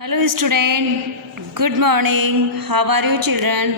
Hello student, good morning. How are you children?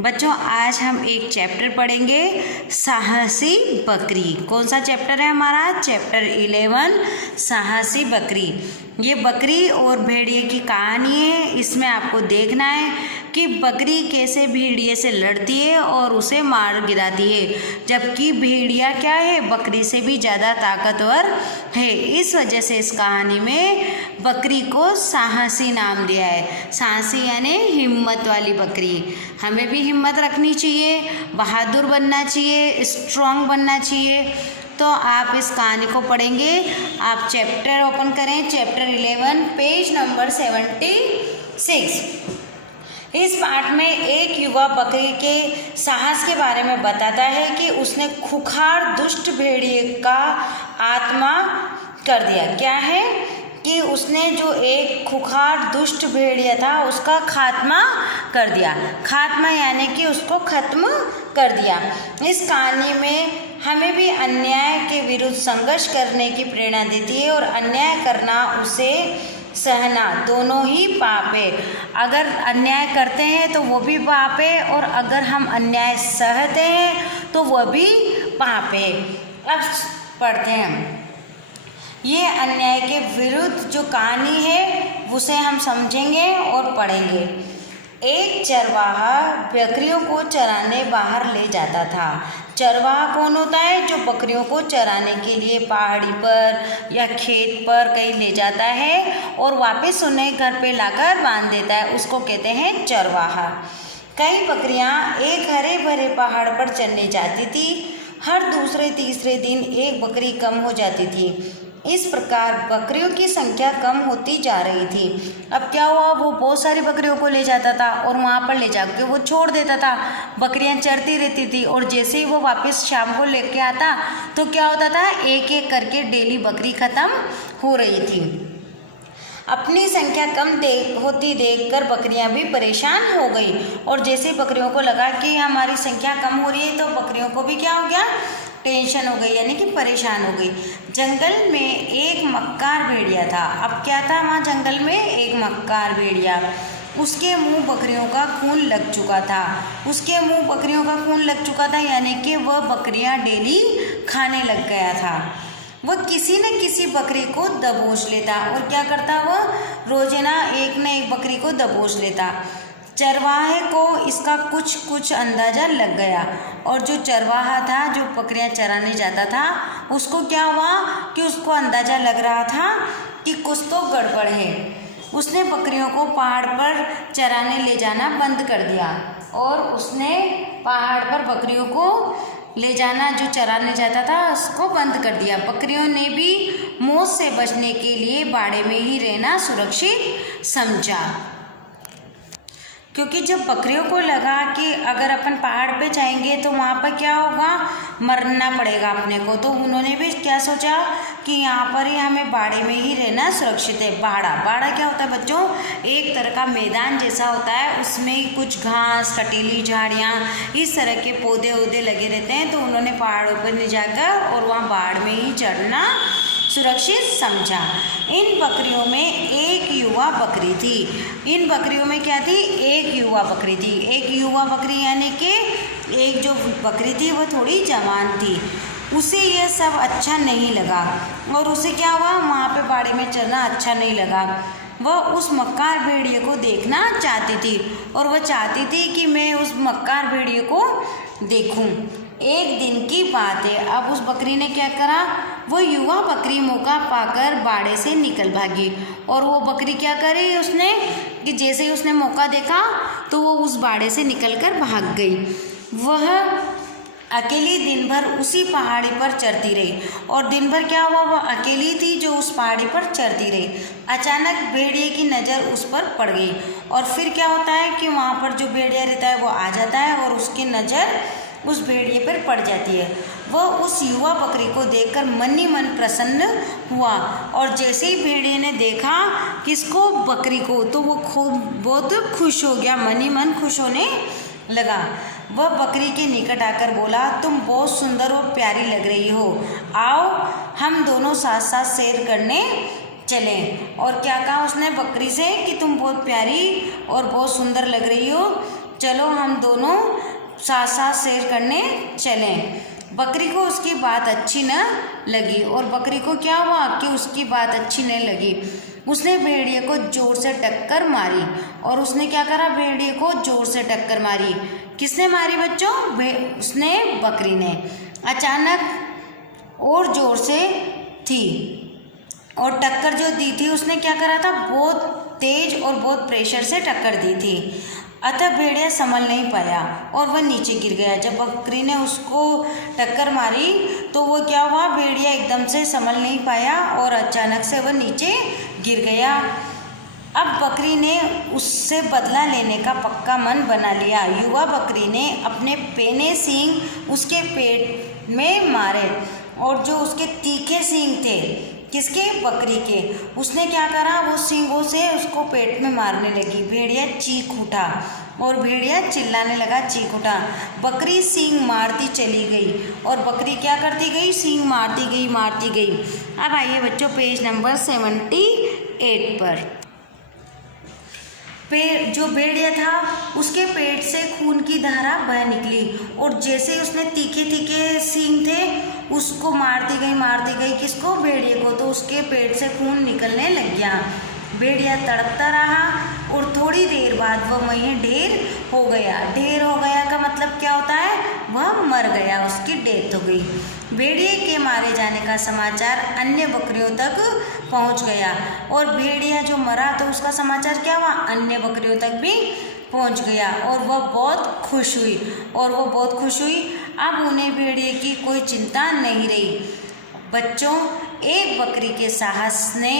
बच्चों, आज हम एक चैप्टर पढ़ेंगे, साहसी बकरी। कौन सा चैप्टर है हमारा? चैप्टर 11, साहसी बकरी। ये बकरी और भेड़िए की कहानी है। इसमें आपको देखना है कि बकरी कैसे भेड़िए से लड़ती है और उसे मार गिराती है, जबकि भेड़िया क्या है, बकरी से भी ज़्यादा ताकतवर है। इस वजह से इस कहानी में बकरी को साहसी नाम दिया है। साहसी यानी हिम्मत वाली बकरी। हमें भी हिम्मत रखनी चाहिए, बहादुर बनना चाहिए, स्ट्रॉन्ग बनना चाहिए। तो आप इस कहानी को पढ़ेंगे। आप चैप्टर ओपन करें, चैप्टर 11, पेज नंबर 76। इस पाठ में एक युवा बकरी के साहस के बारे में बताता है कि उसने खुखार दुष्ट भेड़िए का आत्मा कर दिया। क्या है कि उसने जो एक खुखार दुष्ट भेड़िया था उसका खात्मा कर दिया। खात्मा यानी कि उसको खत्म कर दिया। इस कहानी में हमें भी अन्याय के विरुद्ध संघर्ष करने की प्रेरणा देती है, और अन्याय करना, उसे सहना, दोनों ही पाप है। अगर अन्याय करते हैं तो वो भी पाप है, और अगर हम अन्याय सहते हैं तो वह भी पाप है। अब पढ़ते हैं। ये अन्याय के विरुद्ध जो कहानी है उसे हम समझेंगे और पढ़ेंगे। एक चरवाहा बकरियों को चराने बाहर ले जाता था। चरवाहा कौन होता है? जो बकरियों को चराने के लिए पहाड़ी पर या खेत पर कहीं ले जाता है और वापस उन्हें घर पे लाकर बांध देता है, उसको कहते हैं चरवाहा। कई बकरियां एक हरे भरे पहाड़ पर चरने जाती थी। हर दूसरे तीसरे दिन एक बकरी कम हो जाती थी। इस प्रकार बकरियों की संख्या कम होती जा रही थी। अब क्या हुआ, वो बहुत सारी बकरियों को ले जाता था और वहाँ पर ले जाकर वो छोड़ देता था। बकरियाँ चरती रहती थी, और जैसे ही वो वापस शाम को लेके आता तो क्या होता था, एक एक करके डेली बकरी ख़त्म हो रही थी। अपनी संख्या कम होती देखकर बकरियां भी परेशान हो गई, और जैसे बकरियों को लगा कि हमारी संख्या कम हो रही है तो बकरियों को भी क्या हो गया, टेंशन हो गई, यानी कि परेशान हो गई। जंगल में एक मक्कार भेड़िया था। अब क्या था वहाँ जंगल में? एक मक्कार भेड़िया। उसके मुंह बकरियों का खून लग चुका था। उसके मुंह बकरियों का खून लग चुका था यानी कि वह बकरियां डेली खाने लग गया था। वह किसी न किसी बकरी को दबोच लेता, और क्या करता, वह रोजाना एक न एक बकरी को दबोच लेता। चरवाहे को इसका कुछ अंदाज़ा लग गया, और जो चरवाहा था, जो बकरियां चराने जाता था, उसको क्या हुआ कि उसको अंदाज़ा लग रहा था कि कुछ तो गड़बड़ है। उसने बकरियों को पहाड़ पर चराने ले जाना बंद कर दिया, और उसने पहाड़ पर बकरियों को ले जाना, जो चराने जाता था, उसको बंद कर दिया। बकरियों ने भी मौत से बचने के लिए बाड़े में ही रहना सुरक्षित समझा, क्योंकि जब बकरियों को लगा कि अगर अपन पहाड़ पे जाएंगे तो वहाँ पर क्या होगा, मरना पड़ेगा अपने को, तो उन्होंने भी क्या सोचा कि यहाँ पर ही हमें बाड़े में ही रहना सुरक्षित है। बाड़ा क्या होता है बच्चों? एक तरह का मैदान जैसा होता है, उसमें कुछ घास, कटीली झाड़ियाँ, इस तरह के पौधे वौधे लगे रहते हैं। तो उन्होंने पहाड़ों पर ले जाकर और वहाँ बाड़ में ही चढ़ना सुरक्षित समझा। इन बकरियों में एक युवा बकरी थी। इन बकरियों में क्या थी? एक युवा बकरी थी। एक युवा बकरी यानी कि एक जो बकरी थी वो थोड़ी जवान थी। उसे यह सब अच्छा नहीं लगा, और उसे क्या हुआ, वहाँ पे बाड़े में चलना अच्छा नहीं लगा। वह उस मक्कार भेड़िए को देखना चाहती थी, और वह चाहती थी कि मैं उस मक्कार भेड़िए को देखूं। एक दिन की बात है। अब उस बकरी ने क्या करा, वो युवा बकरी मौका पाकर बाड़े से निकल भागी। और वो बकरी क्या करे, उसने कि जैसे ही उसने मौका देखा तो वो उस बाड़े से निकलकर भाग गई। वह अकेली दिन भर उसी पहाड़ी पर चढ़ती रही, और दिन भर क्या हुआ, वह अकेली थी जो उस पहाड़ी पर चढ़ती रही। अचानक भेड़िए की नज़र उस पर पड़ गई, और फिर क्या होता है कि वहाँ पर जो भेड़िया रहता है वो आ जाता है, और उसकी नज़र उस भेड़िए पर पड़ जाती है। वह उस युवा बकरी को देखकर मन ही मन प्रसन्न हुआ, और जैसे ही भेड़िए ने देखा किसको, बकरी को, तो वो खूब बहुत खुश हो गया, मन ही मन खुश होने लगा। वह बकरी के निकट आकर बोला, तुम बहुत सुंदर और प्यारी लग रही हो, आओ हम दोनों साथ साथ सैर करने चलें। और क्या कहा उसने बकरी से कि तुम बहुत प्यारी और बहुत सुंदर लग रही हो, चलो हम दोनों साथ साथ सैर करने चलें। बकरी को उसकी बात अच्छी न लगी और बकरी को क्या हुआ कि उसकी बात अच्छी नहीं लगी। उसने भेड़िए को जोर से टक्कर मारी और उसने क्या करा, भेड़िए को जोर से टक्कर मारी। किसने मारी बच्चों? उसने, बकरी ने। अचानक और जोर से थी और टक्कर जो दी थी उसने क्या करा था, बहुत तेज और बहुत प्रेशर से टक्कर दी थी। अतः भेड़िया संभल नहीं पाया और वह नीचे गिर गया। जब बकरी ने उसको टक्कर मारी तो वो क्या हुआ, भेड़िया एकदम से संभल नहीं पाया और अचानक से वह नीचे गिर गया। अब बकरी ने उससे बदला लेने का पक्का मन बना लिया। युवा बकरी ने अपने पेने सींग उसके पेट में मारे और जो उसके तीखे सींग थे, किसके? बकरी के, उसने क्या करा, वो सींगों से उसको पेट में मारने लगी। भेड़िया चीख उठा और भेड़िया चिल्लाने लगा, चीख उठा। बकरी सींग मारती चली गई और बकरी क्या करती गई, सींग मारती गई, मारती गई। अब आइए बच्चों पेज नंबर 78 पर। जो भेड़िया था उसके पेट से खून की धारा बह निकली और जैसे उसने तीखे तीखे सींग थे उसको मारती गई, किसको? भेड़िए को। तो उसके पेट से खून निकलने लग गया। भेड़िया तड़पता रहा और थोड़ी देर बाद वह वहीं ढेर हो गया। ढेर हो गया का मतलब क्या होता है? वह मर गया, उसकी डेथ हो गई। भेड़िए के मारे जाने का समाचार अन्य बकरियों तक पहुंच गया और भेड़िया जो मरा तो उसका समाचार क्या हुआ, अन्य बकरियों तक भी पहुंच गया और वह बहुत खुश हुई। अब उन्हें भेड़िए की कोई चिंता नहीं रही। बच्चों, एक बकरी के साहस ने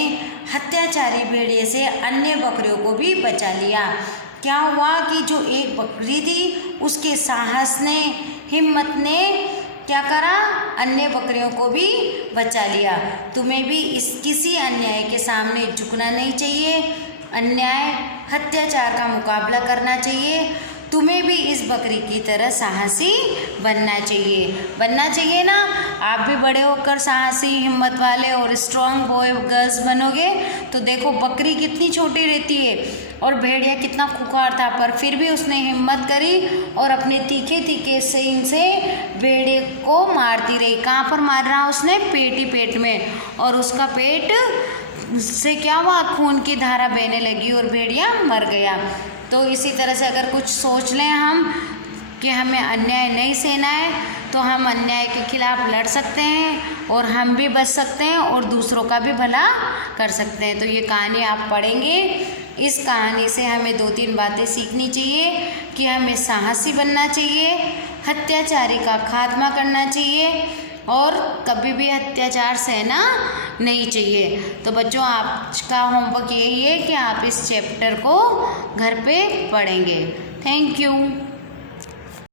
हत्याचारी भेड़िए से अन्य बकरियों को भी बचा लिया। क्या हुआ कि जो एक बकरी थी उसके साहस ने, हिम्मत ने क्या करा, अन्य बकरियों को भी बचा लिया। तुम्हें भी किसी अन्याय के सामने झुकना नहीं चाहिए, अन्याय अत्याचार का मुकाबला करना चाहिए। तुम्हें भी इस बकरी की तरह साहसी बनना चाहिए ना। आप भी बड़े होकर साहसी, हिम्मत वाले और स्ट्रॉन्ग बॉय गर्ल्स बनोगे। तो देखो बकरी कितनी छोटी रहती है और भेड़िया कितना खुखार था, पर फिर भी उसने हिम्मत करी और अपने तीखे तीखे सींग से भेड़िए को मारती रही। कहाँ पर मार रहा उसने? पेट में, और उसका पेट से क्या हुआ, खून की धारा बहने लगी और भेड़िया मर गया। तो इसी तरह से अगर कुछ सोच लें हम कि हमें अन्याय नहीं सहना है तो हम अन्याय के खिलाफ लड़ सकते हैं और हम भी बच सकते हैं और दूसरों का भी भला कर सकते हैं। तो ये कहानी आप पढ़ेंगे, इस कहानी से हमें 2-3 बातें सीखनी चाहिए कि हमें साहसी बनना चाहिए, अत्याचारी का खात्मा करना चाहिए और कभी भी अत्याचार सहना नहीं चाहिए। तो बच्चों, आपका होमवर्क यही है कि आप इस चैप्टर को घर पे पढ़ेंगे। Thank you.